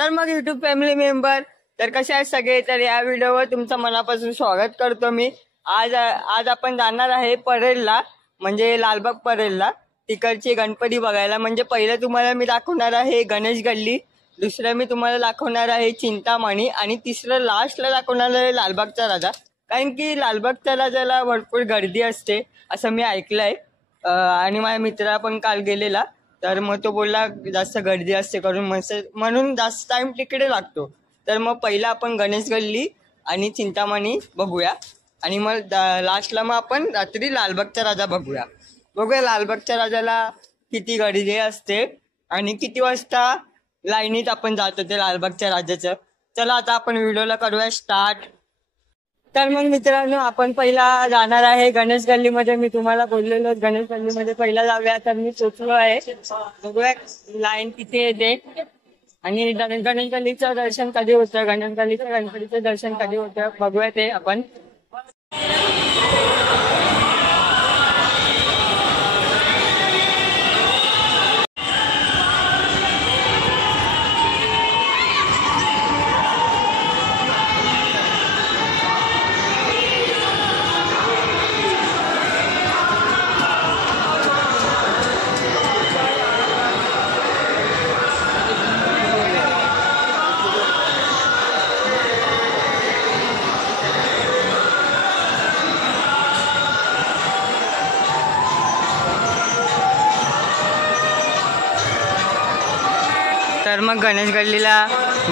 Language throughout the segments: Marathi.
तर मग युट्यूब फॅमिली मेंबर तर कसे आहेत सगळे. तर या व्हिडिओवर तुमचं मनापासून स्वागत करतो मी. आज आपण जाणार आहे परेलला, म्हणजे लालबाग परेलला, तिकडची गणपती बघायला. म्हणजे पहिलं तुम्हाला मी दाखवणार आहे गणेश गल्ली, दुसरं मी तुम्हाला दाखवणार आहे चिंतामणी, आणि तिसरं लास्टला दाखवणार आहे लालबागचा राजा. कारण की लालबागच्या राजाला भरपूर गर्दी असते असं मी ऐकलंय. आणि माझ्या मित्रा पण काल गेलेला, तर मग तो बोलला जास्त गर्दी असते करून, म्हणून जास्त टाइम तिकडे लागतो. तर मग पहिला आपण गणेश गल्ली आणि चिंतामणी बघूया, आणि मग लास्टला मग आपण रात्री लालबागचा राजा बघूया लालबागच्या राजाला किती गर्दी असते आणि किती वाजता लाईनीत आपण जातो ते लालबागच्या राजाचं. चला आता आपण व्हिडिओला करूया स्टार्ट. तर मग मित्रांनो आपण पहिला जाणार आहे गणेश गल्लीमध्ये. मी तुम्हाला बोललेलो गणेश गल्लीमध्ये पहिला जाऊया. तर मी पोचलो आहे, बघूया लाईन किती येते आणि गणेश गल्लीचं दर्शन कधी होतं, गणेश गल्लीचं गणपतीचं दर्शन कधी होतं बघूया ते आपण. तर मग गणेश गल्लीला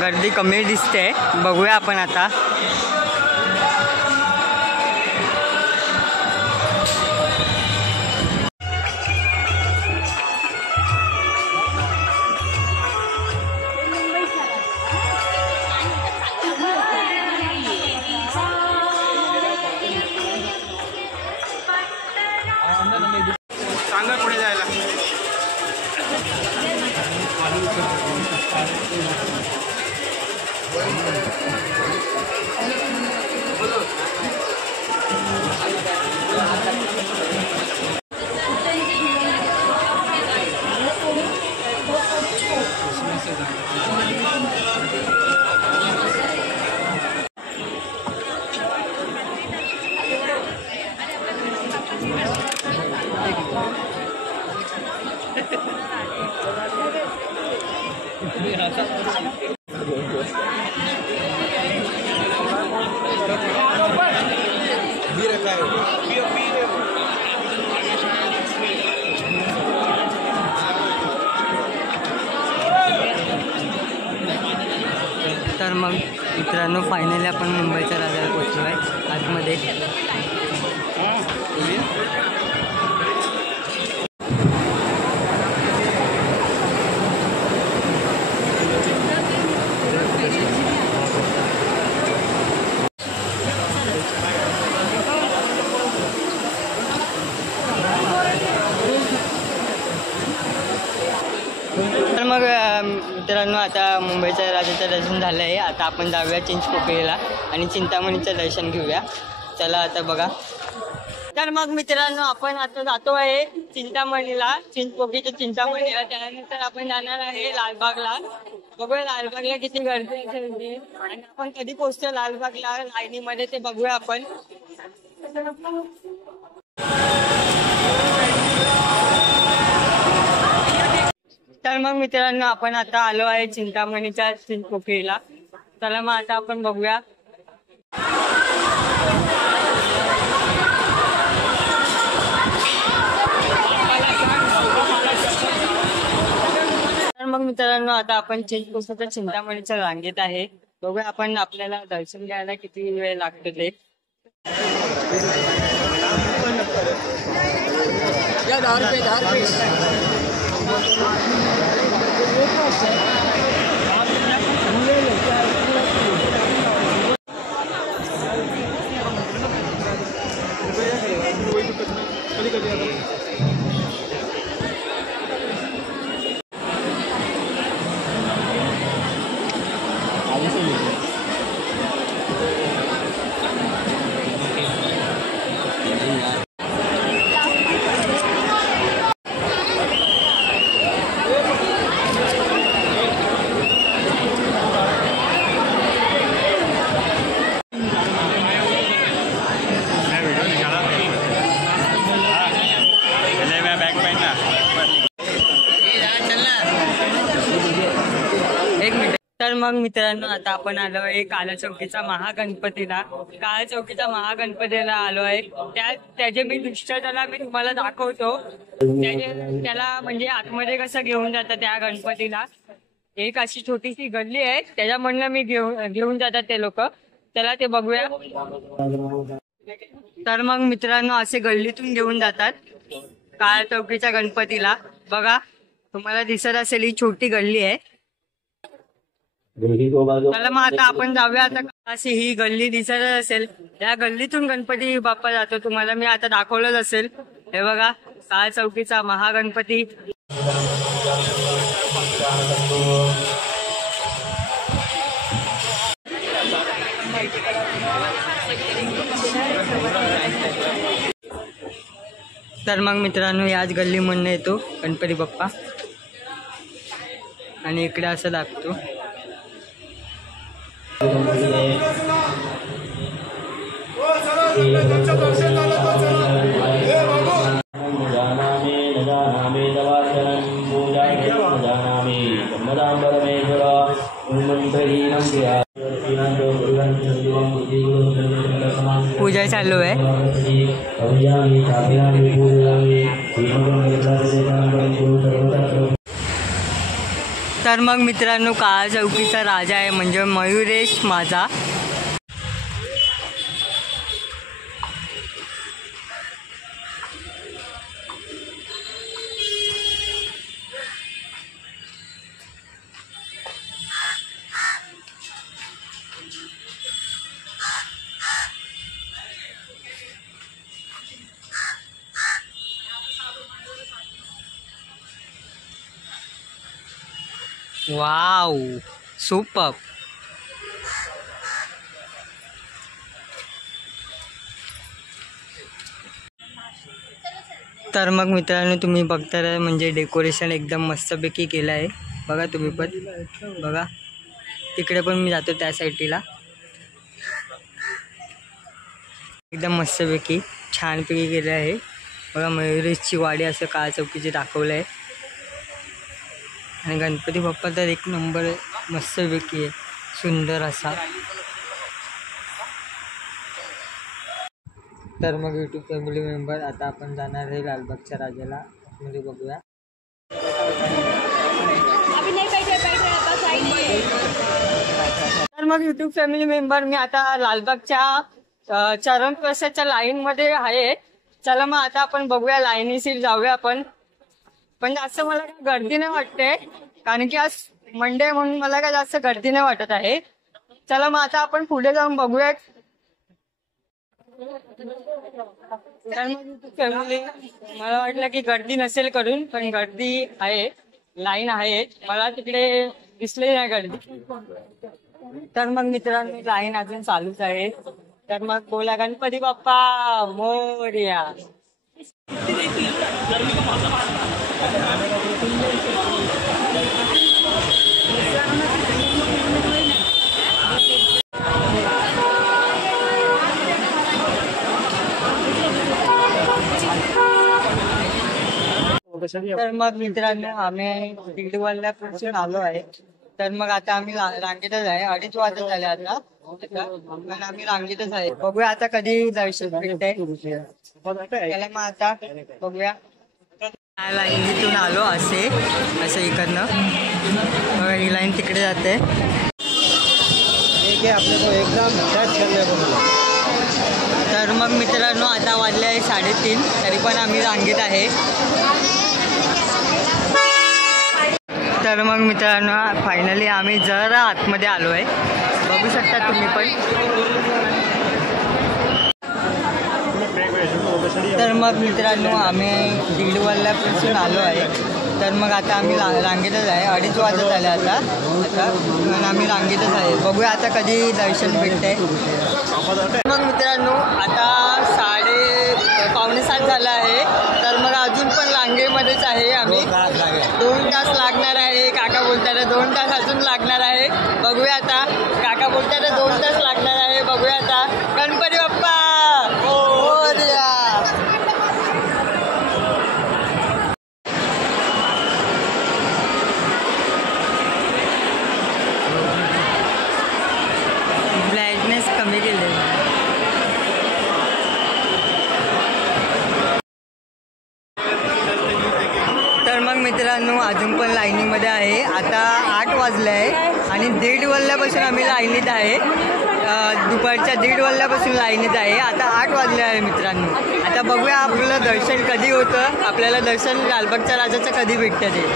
गर्दी कमी दिसते, बघूया आपण आता. सांगा पुढे जायला. तर मग मित्रांनो फायनली आपण मुंबईच्या राजाला पोहोचलो आहे आतमध्ये. तर मग मित्रांनो आता मुंबईच्या राजाचं दर्शन झालं आहे. आता आपण जाऊया चिंचपोकळीला आणि चिंतामणीचं दर्शन घेऊया. चला आता बघा. तर मग मित्रांनो आपण आता जातो आहे चिंतामणीला, चिंचपोकळीच्या चिंतामणीला. त्यानंतर आपण जाणार आहे लालबागला. बघूया लालबागला किती गर्दी असेल ते, आणि आपण कधी पोहोचतो लालबागला लाईनीमध्ये ते बघूया आपण. तर मग मित्रांनो आपण आता आलो आहे चिंतामणीच्या चिंचपोकळीला. चला मग आता आपण बघूया. तर मग मित्रांनो आता आपण चिंचपोकळीच्या चिंतामणीच्या रांगेत आहे. बघूया आपण आपल्याला दर्शन घ्यायला किती वेळ लागतो ते. तर मग मित्रांनो आता आपण आलो आहे काला चौकीचा महागणपतीला. काला चौकीचा महागणपतीला आलो आहे. त्याचे मी दृश्यकला मी तुम्हाला दाखवतो. त्याला म्हणजे आतमध्ये कसं घेऊन जातात त्या गणपतीला. एक अशी छोटीशी गल्ली आहे त्याच्यामधनं मी घेऊन जातात ते लोक. त्याला ते बघूया. तर मग मित्रांनो असे गल्लीतून घेऊन जातात काळा चौकीच्या गणपतीला. बघा तुम्हाला दिसत असेल ही छोटी गल्ली आहे. चला मग आता आपण जाऊया. आता अशी ही गल्ली दिसत असेल या गल्लीतून गणपती बाप्पा जातो. तुम्हाला मी आता दाखवलंच असेल. हे बघा काळा चौकीचा महागणपती. तर मग मित्रांनो याच गल्लीमधनं येतो गणपती बाप्पा आणि इकडे असं दाखवतो. पूजा चालू आहे. तर मग मित्रांनो काळा चौकीचा राजा आहे म्हणजे मयुरेश माझा. Wow super. तर मग मित्रांनो तुम्ही बघता म्हणजे डेकोरेशन एकदम मस्तपैकी केलं आहे. बघा तुम्ही पण बघा. तिकडे पण मी जातो त्या साईडला. एकदम मस्तपैकी छानपैकी केलं आहे. बघा मयुरेशची वाडी असं काळा चौकीचे दाखवलं आहे. आणि गणपती बाप्पा तर एक नंबर मस्तपैकी आहे सुंदर असा. तर मग यूट्यूब फॅमिली मेंबर आता आपण जाणार आहे लालबागच्या राजाला. म्हणजे बघूया. तर मग यूट्यूब फॅमिली मेंबर मी आता लालबागच्या चरण प्रसादच्या लाईन मध्ये आहे. चला मग आता आपण बघूया लाईनीशी जाऊया आपण. पण जास्त मला काही गर्दी नाही वाटते कारण की आज मंडे म्हणून मला काय जास्त गर्दी नाही वाटत आहे. चला मग आता आपण पुढे जाऊन बघूया. तर मग फॅमिली मला वाटलं की गर्दी नसेल करून पण गर्दी आहे. लाईन आहे. मला तिकडे दिसली नाही गर्दी. तर मग मित्रांनो लाईन अजून चालूच आहे. तर मग बोला गणपती बाप्पा मोरया. तर मग मित्रांनो आम्ही दिंडवल्यापासून आलो आहे. तर मग आता आम्ही रांगेतच आहे. 2:30 वाजत झाले आता. पण आम्ही रांगेतच आहे. बघूया आता कधी दर्शन भेटतंय. त्याला मग आता बघूया. लाईनीतून आलो असं इकडनं. बघा ही लाईन तिकडे जाते. तर मग मित्रांनो आता वाजले आहे 3:30. तरी पण आम्ही रांगेत आहे. तर मग मित्रांनो फायनली आम्ही जरा आतमध्ये आलो आहे. बघू शकता तुम्ही पण. तर मग मित्रांनो आम्ही दिंडवल्यापासून आलो आहे. तर मग आता आम्ही रांगेतच आहे. 2:30 वाजत झाले आता पण आम्ही रांगेतच आहे. बघूया आता कधी दर्शन भेटतंय. मग मित्रांनो आता 6:45 झालं आहे. तर मग अजून पण रांगेमध्येच आहे आम्ही. 2 तास लागणार आहे. काका बोलतात 2 तास अजून लागणार आहे. बघूया आता. काका बोलतात 2 तास लागणार आहे. बघूया आता. गणपती बाप्पा मोरया. मित्रांनो अजून पण लाईनीमध्ये आहे. आता 8 वाजले आहे आणि 1:30 वाजल्यापासून आम्ही लाईनीत आहे. दुपारच्या 1:30 वाजल्यापासून लाईनीत आहे. आता 8 वाजले आहे मित्रांनो. आता बघूया आपलं दर्शन कधी होतं, आपल्याला दर्शन लालबागच्या राजाचं कधी भेटतं ते.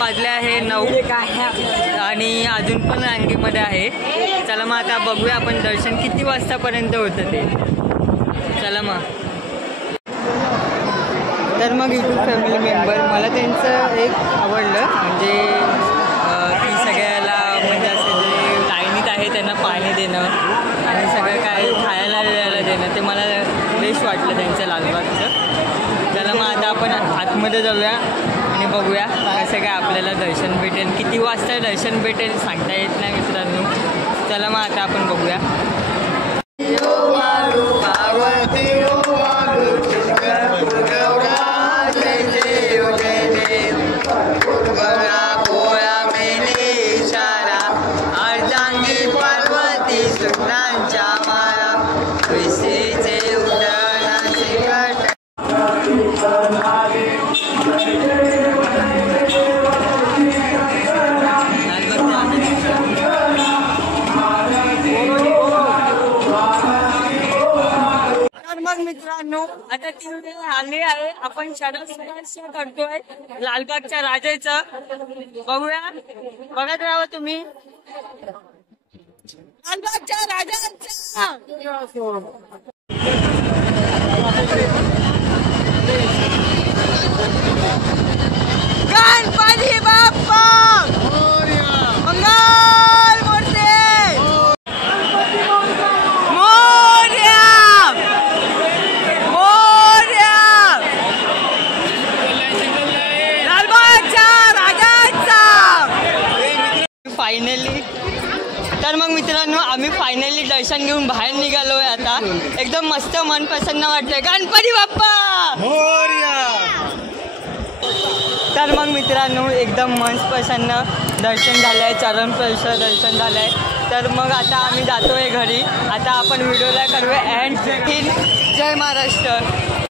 वाजले आहे 9 आणि अजून पण रांगेमध्ये आहे. चला मग आता बघूया आपण दर्शन किती वाजतापर्यंत होतं ते. चला मग. तर मग यूट्यूब फॅमिली मेंबर मला त्यांचं एक आवडलं म्हणजे की सगळ्याला म्हणजे असं जे लाईनीत आहे त्यांना पाणी देणं आणि सगळं काय खायला वेळायला देणं ते मला बेस्ट वाटलं त्यांचं लालबागचं. चला मग आता आपण आतमध्ये जाऊया आणि बघूया कसं काय आपल्याला दर्शन भेटेल, किती वाजता दर्शन भेटेल सांगता येत नाही मित्रांनो. चला मग आता आपण बघूया. मित्रांनो आता ती आली आहे. आपण शरद करतोय लालबागच्या राजाचं. बघूया, बघत राहा तुम्ही लालबागच्या राजाचा. गणपती बाप्पा मंगल मूर्ती फायनली. तर मग मित्रांनो आम्ही फायनली दर्शन घेऊन बाहेर निघालोय. आता एकदम मस्त मन प्रसन्न वाटतंय. गणपती बाप्पा मोरया. तर मग मित्रांनो एकदम मन प्रसन्न दर्शन झालंय, चरण स्पर्श दर्शन झालंय. तर मग आता आम्ही जातोय घरी. आता आपण व्हिडिओला करूया एंड. जय महाराष्ट्र.